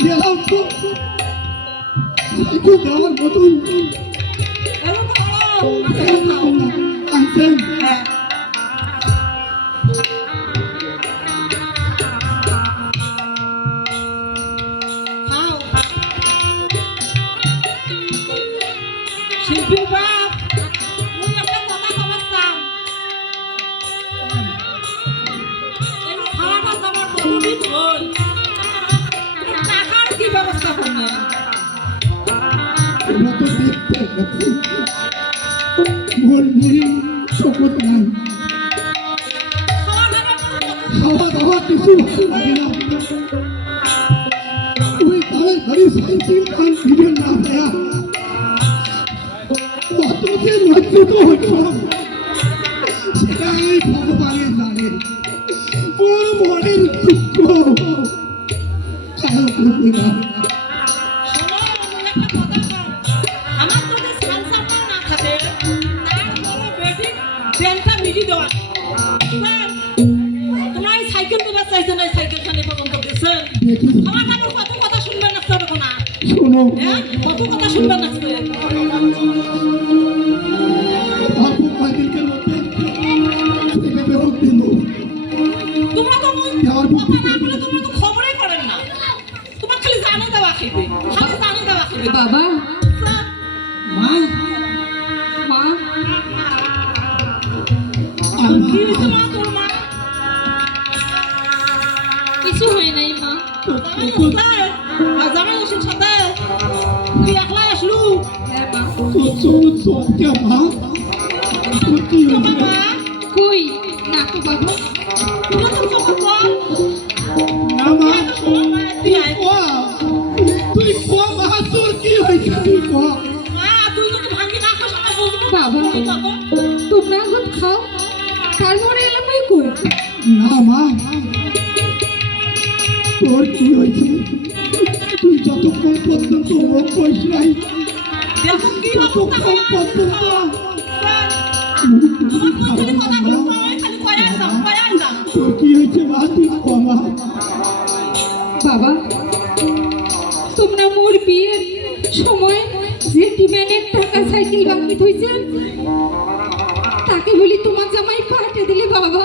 গেলাম তো একটু দেওয়ার মতন। আনছেন হ্যাঁ। টাকার কি ব্যবস্থা করবে? ওরা তো দেখতে গেছে মোর নেই শপথ নাই। খাওয়া দাওয়া কিছু ভালো লাগে না। ওই তাদের ঘরে সাইকেল কান ফিরে না দেয়া কত লজ্জিত হতো সেটাই ভগবানের জানে ওর মনের দুঃখ। কারও করবে না। আমার নামে কথা শুনবেন না আর? হ্যাঁ? কত কথা শুনবেন না তোমরা তো কথা না না। তোমার খালি জানে দেওয়া খাইবে। খালি জানে দেওয়া খাইবে। বাবা মা কি হয়েছে জামাই আসছে? আর জামাই আসেন সাথে? তুই একলাই আসলু? বাবা, কই না তো বাবা তুই তুই তুই মা তোর কি হয়েছে তুই তুই। বাবা। তোর কি হয়েছে? তুই যতক্ষণ পর্যন্ত মুখ কইস নাই, ততক্ষণ পর্যন্ত বাবা, তোমরা মোর বিয়ের সময় যে টিমেনের টাকা সাইকেল বাকি থইছেন তাকে বলি তোমার জামাই পাঠিয়ে দিলে বাবা।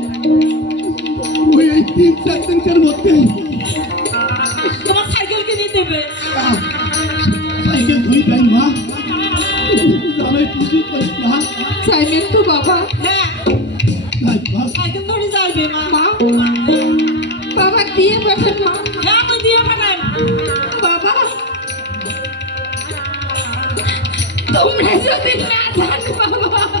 তিন চার দিনকার মধ্যে। তোমার সাইকেল কিনে দেবে সাইকেল ধুই মা। খুশি করি তো বাবা। হ্যাঁ। সাইকেল ধরে যাইবে মা। বাবা দিয়ে পাঠান মা। হ্যাঁ দিয়ে পাঠান বাবা তোমরা যদি না জানো বাবা।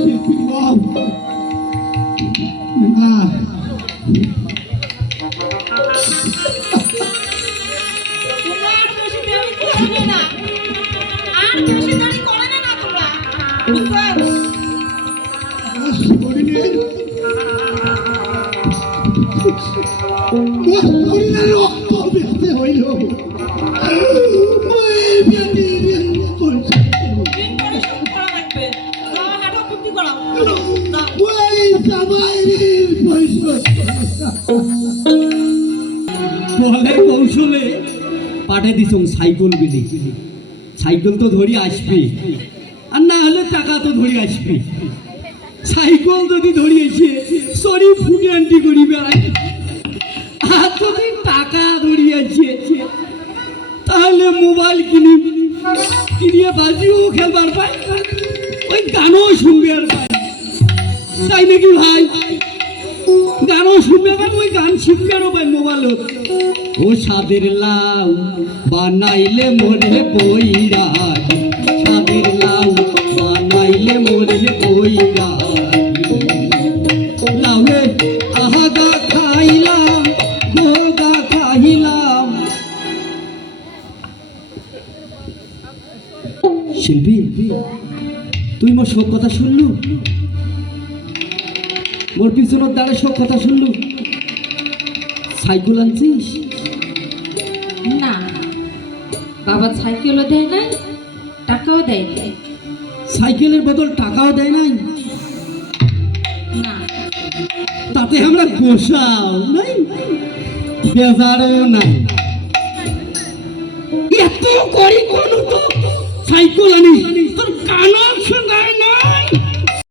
ওই জামাইয়ের পয়সা বলে কৌশলে পাঠিয়ে দিছ সাইকেল বিলি। সাইকেল তো ধরি আসবি। আর না হলে টাকা তো ধরি আসবি। সাইকেল যদি ধরিয়েছে সরি ফুটে আন্টি করি, বেড়ায়। আর টাকা ধরিয়েছে তাহলে মোবাইল কিনি, কিনিয়ে বাজিও খেলবার পাই। ওই গানও শুনবে আর পাই। তাই নাকি ভাই? গানও শুনবে পাই ওই গান শিখবেও পাই মোবাইলত ও সাদের লাউ বানাইলে মোরে বইরা শিল্পী তুই মোর সব কথা শুনলু? মোর পিছনের দ্বারা সব কথা শুনলু? সাইকেল আনছিস? না বাবা সাইকেলও দেয় নাই টাকাও দেয় নাই। সাইকেলের বদল টাকাও দেয় নাই? না। তাতে আমরা গোসাও নাই বেজারও নাই। এত করি কোন সাইকেল আনি। তোর কানা